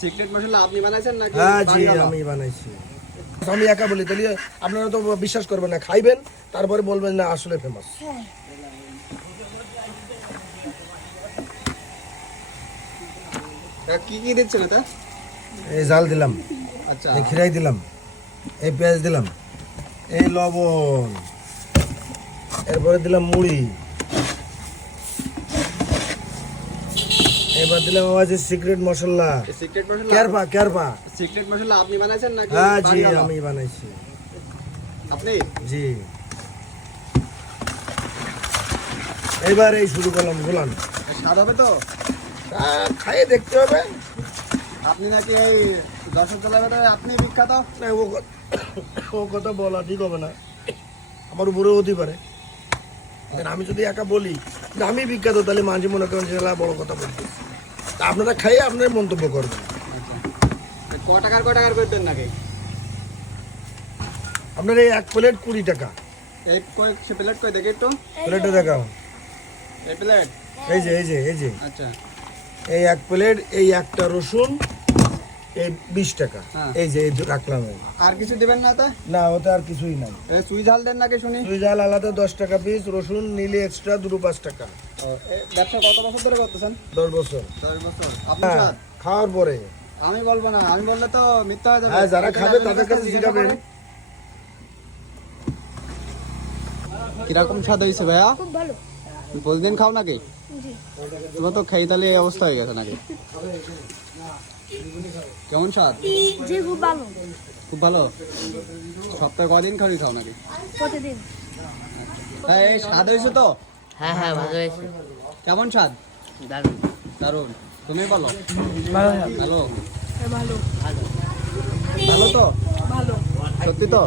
Secret মশলা আপনি বানাইছেন নাকি? হ্যাঁ জি আমি বানাইছি। আমি একা বলি তাহলে আপনারা তো বিশ্বাস করবেন না, খাইবেন তারপরে বলবেন না আসলে ফেমাস। কি কি দিচ্ছেন এটা? এই জাল দিলাম, আচ্ছা, এই খিরাই দিলাম, এই পেঁয়াজ দিলাম, এই লবণ, এরপরে দিলাম মুড়ি, এবার দিলাম আমার যে সিক্রেট মশলা সিক্রেট মশলা কেরপা। সিক্রেট মশলা আপনি বানাইছেন নাকি? হ্যাঁ জি বানানো? আমি বানাইছি আপনি? জি। এবার এই শুরু করলাম গোলান। স্বাদ হবে তো? খাইয়ে দেখতে হবে। আপনি নাকি এই দর্শক জেলার আপনি বিখ্যাত? না ও কথা বলা ঠিক হবে না, আমার উপরেও হতে পারে। আমি যদি একা বলি যে আমি বিখ্যাত তাহলে মাঝে মনে করেন জেলা বড় কথা বলতে। আপনারা খাইয়ে আপনার মন্তব্য করবেন। ক টাকার করবেন নাকি? আপনার এই এক প্লেট 20 টাকা। এই কয়েক প্লেট কই দেখি একটু। প্লেটে দেখাও, এই প্লেট? এই যে আচ্ছা, এই এক প্লেট, এই একটা রসুন, এই 20 টাকা। হ্যাঁ। এই যে এই রাখলাম। আর কিছু দিবেন না তো? না ওতে আর কিছুই নাই। এই সুই ঝাল দেন নাকি শুনি? সুই জাল আলাদা 10 টাকা পিস, রসুন নিলে এক্সট্রা 2-5 টাকা। ব্যবসা কত বছর ধরে করতেছেন? 10 বছর। 10 বছর। আপনি হ্যাঁ, স্যার? খাওয়ার পরে। আমি বলবো না, আমি বললে তো মিথ্যা হয়ে যাবে। হ্যাঁ, যারা এটা খাবে আমি তাদের কাছে জিজ্ঞাসা জিজ্ঞাবেন। করে। কিরকম স্বাদ হয়েছে ভাইয়া? খুব ভালো। প্রতিদিন খাও নাকি? জি তোমার তো খেয়ে তাহলে এই অবস্থা হয়ে গেছে নাকি? কেমন স্বাদ? জি খুব ভালো। খুব ভালো। সপ্তাহে কদিন খাও নাকি? প্রতিদিন। হ্যাঁ, এই স্বাদ হয়েছে তো? হ্যাঁ হ্যাঁ ভালো হয়েছে, কেমন স্বাদ? দারুণ। দারুণ। তুমি বলো। ভালো ভালো। ভালো ভালো তো? ভালো। সত্যি তো?